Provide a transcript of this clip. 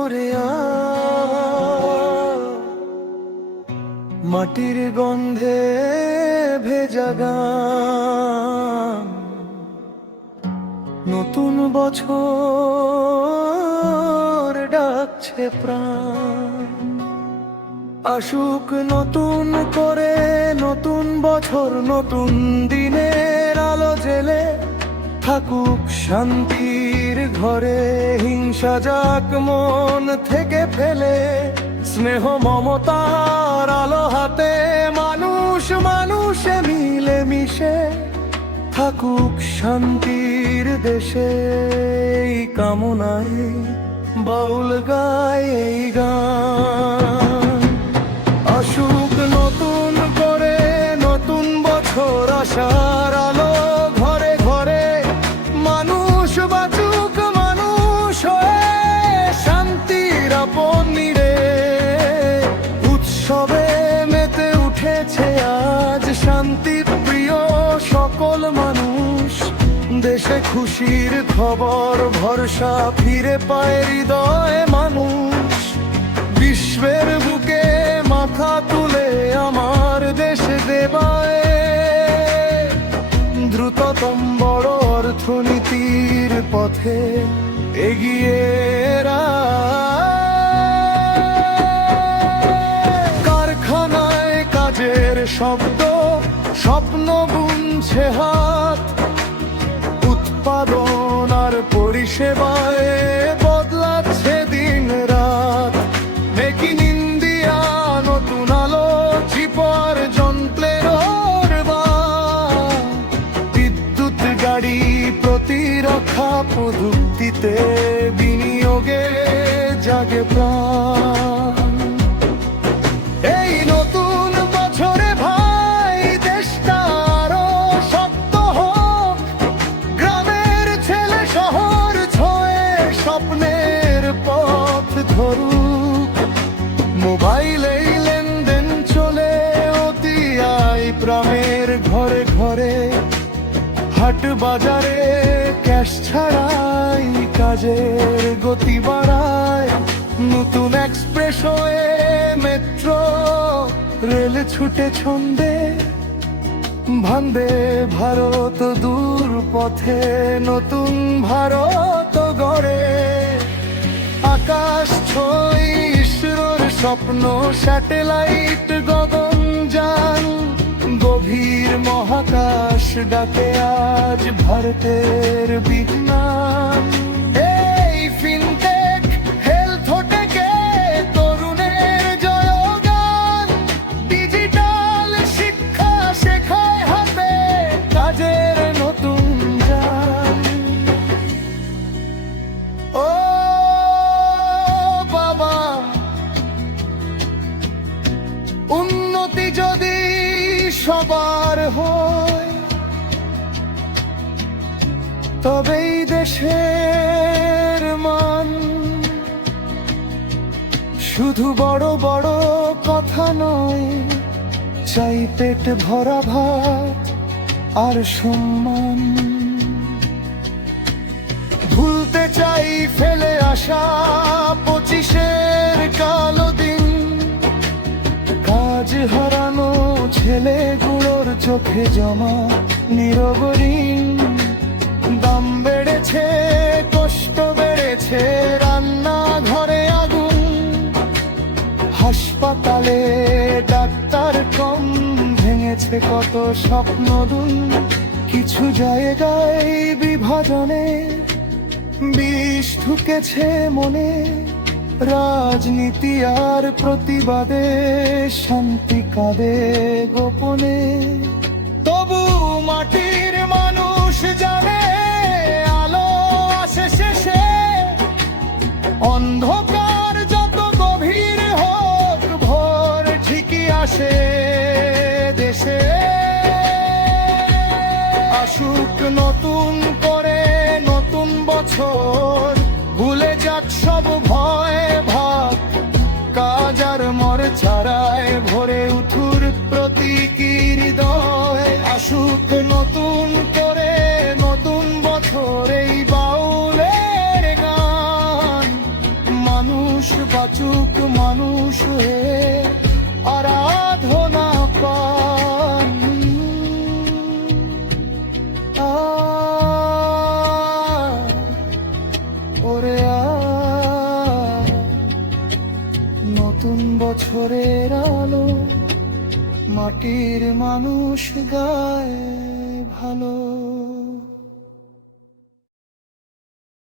ওরে মাটির গন্ধে ভেজা গান, নতুন বছর ডাকছে প্রাণ। আসুক নতুন করে নতুন বছর, নতুন দিনের আলো জেলে থাকুক শান্তির ঘরে। হিংসা যাক মন থেকে ফেলে, স্নেহ মমতার আলো হাতে মানুষ মানুষে মিলে মিশে থাকুক শান্তির দেশে। এই কামনায় বাউল গায় এই গান। আসুক নতুন করে নতুন বছর, আশার আলো ঘরে ঘরে। মানুষ বাঁচুক মানুষ হয়ে শান্তির আপন নিরে। উৎসবে মেতে উঠেছে আজ শান্তি প্রিয় সকল মানুষ। দেশে খুশির খবর ভরসা ফিরে পায় হৃদয় মানুষ। বিশ্বের বুকে মাথা তুলে আমার দেশে দেবায় দ্রুততম বড় অর্থনীতির পথে এগিয়ে কারখানায় কাজের শব্দ, স্বপ্ন বুনছে হাত। উৎপাদন আর পরিষেবায় বদলাচ্ছে দিন রাত। মেক ইন ইন্ডিয়া নতুন আলো, চিপার যন্ত্রের বিদ্যুৎ গাড়ি প্রতিরক্ষা প্রযুক্তিতে বিনিয়োগে জাগে প্রাণ। এই নতুন বছরে ভাই দেশটা আরো শক্ত হোক। গ্রামের ছেলে শহর ছয়ে স্বপ্নের পথ ধরুক। মোবাইলেই লেনদেন চলে অতি আয় প্রামের ঘরে ঘরে। হাট বাজারে ক্যাশ ছাড়াই কাজের গতি বাড়ায়। নতুন এক্সপ্রেসওয়ে মেট্রো রেল ছুটে ছন্দে ভাঙবে ভারত দূর পথে। নতুন ভারত গড়ে আকাশ ছয় ইসরোর স্বপ্ন। স্যাটেলাইট গগনযান গভীর মহাকাশ ডাকে আজ ভারতের বিজ্ঞান। এই ফিনটেক হেলথ টেকে তরুণের জয়গান। ডিজিটাল শিক্ষা শেখায় হাতে কাজের নতুন যান। ও বাবা, উন্নতি যদি সবার হয় তবেই দেশের মান। শুধু বড় বড় কথা নয়, চাই পেট ভরা ভাত আর সম্মান। ভুলতে চাই ফেলে আসা 25-এর কালো দিন। কাজ হারানো ছেলেগুলোর চোখে জমা নীরব ঋণ। দাম বেড়েছে, কষ্ট বেড়েছে, রান্না ঘরে আগুন। হাসপাতালে ডাক্তার কম, ভেঙেছে কত স্বপ্ন দুন। কিছু জায়গায় বিভাজনে বিষ ঢুকেছে মনে। রাজনীতি আর প্রতিবাদে শান্তি কাঁদে গোপনে। তবু মাটির মানুষ জানে আলো আসে শেষে। অন্ধকার যত গভীর হোক ভোর ঠিকই আসে দেশে। আসুক নতুন করে নতুন বছর, ভুলে যাক সব ভয় ভাব। কাজ আর মর ছাড়ায় ভরে উঠুর প্রতীকী হৃদয়। আসুক নতুন করে নতুন বছর এই মানুষ বাঁচুক মানুষ হয়ে আরাধনা পান। ওরে নতুন বছরের আলো মাটির মানুষ গায় ভালো।